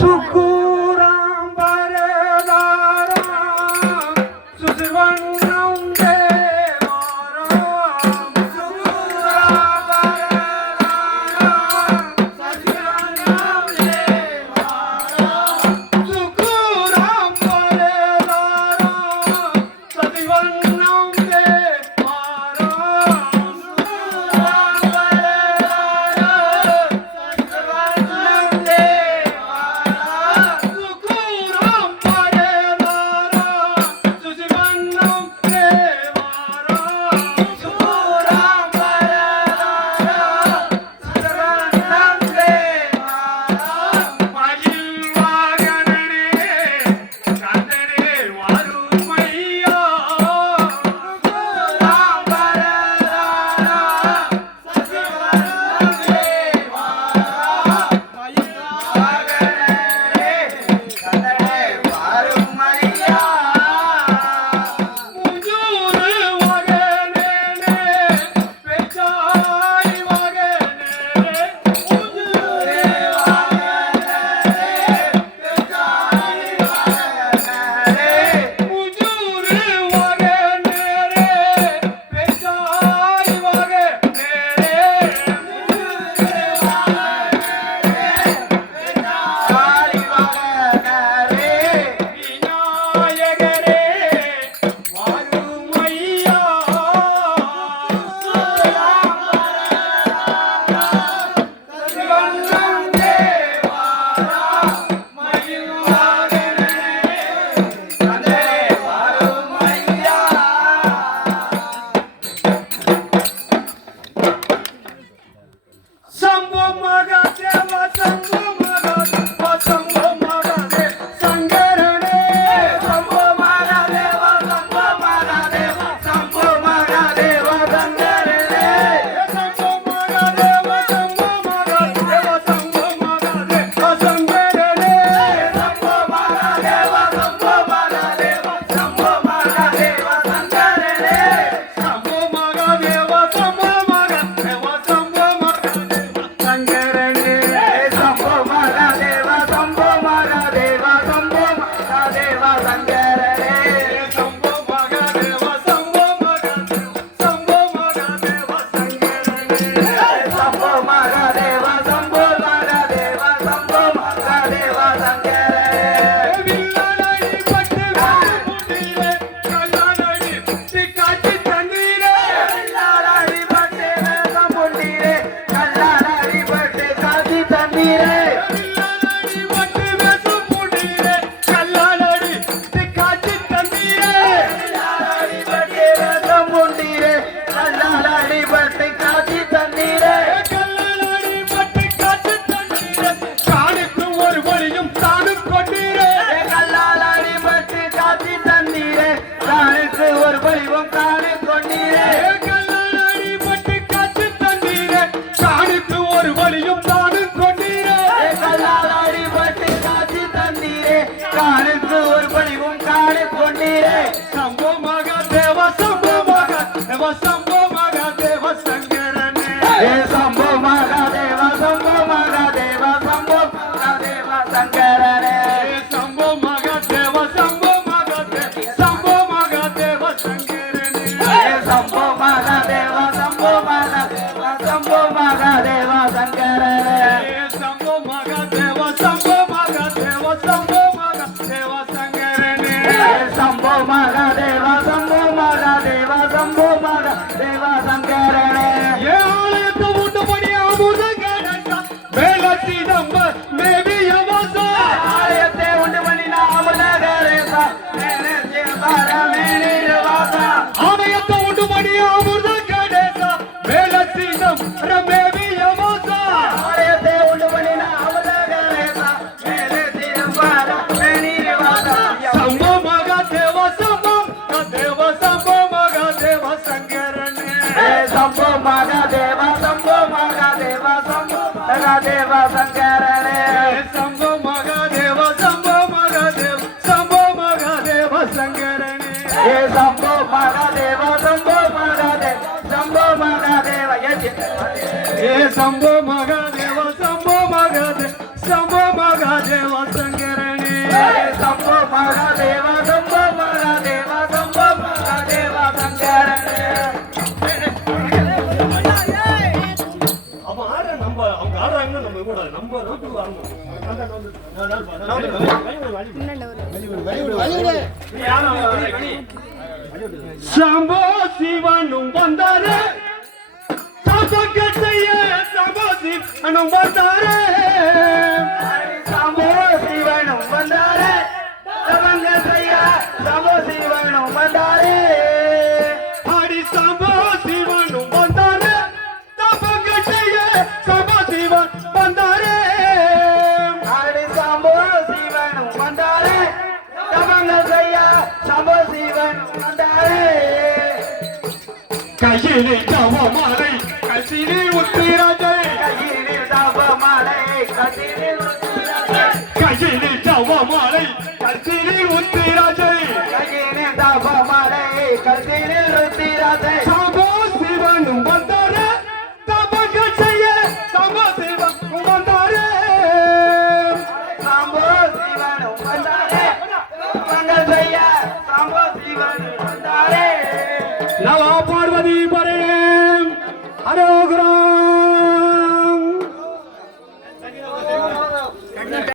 சுக்குராம் பரதாராம் சுசிவண்ணம் தேவாராம் சுக்குராம் பரதாராம் சுசிவண்ணம் தேவாராம் சுக்குராம் பரதாராம் சுசிவண்ணம் தேவாராம் சுக்குராம் சம்போ மகாதேவ சங்கரனே சம்போ மகாதேவ சம்போ மகாதேவ சம்போ மகாதேவ சங்கரனே. அவன் ஆடுற நம்ம அவங்க ஆடுறாங்கன்னு நம்ம கூட நம்ம ரோட்டுக்கு வரணும். சம்போ சிவனும் வந்தாரே சபகத்தைய சம்போ சிவனும் வந்தாரே சம்போ சிவனும் வந்தாரே சமங்க செய்ய சம்போ சிவனும் வந்தாரே. அடி சம்போ சிவனும் வந்தாரே சபகத்தைய சம்போ சிவன் வந்தாரே அடி சம்போ சிவனும் வந்தாரே சமங்க செய்ய சம்போ சிவனும் வந்தாரே. கையிலே தவமாலை கசினி உத்திராஜை கையினில் தவமாலை கசினில் உத்திராஜை. கையிலே தவமாலை கசினி உத்திராஜை கையினில் தவமாலை கசினில் உத்திராஜை. சம்போ சிவனும் வந்தாரே தபகத்தைய சம்போ சிவன் வந்தாரே சம்போ சிவனும் வந்தாரே சமங்க செய்ய சம்போ சிவனும் வந்தாரே. நவ பார்வதி பரே ஹரே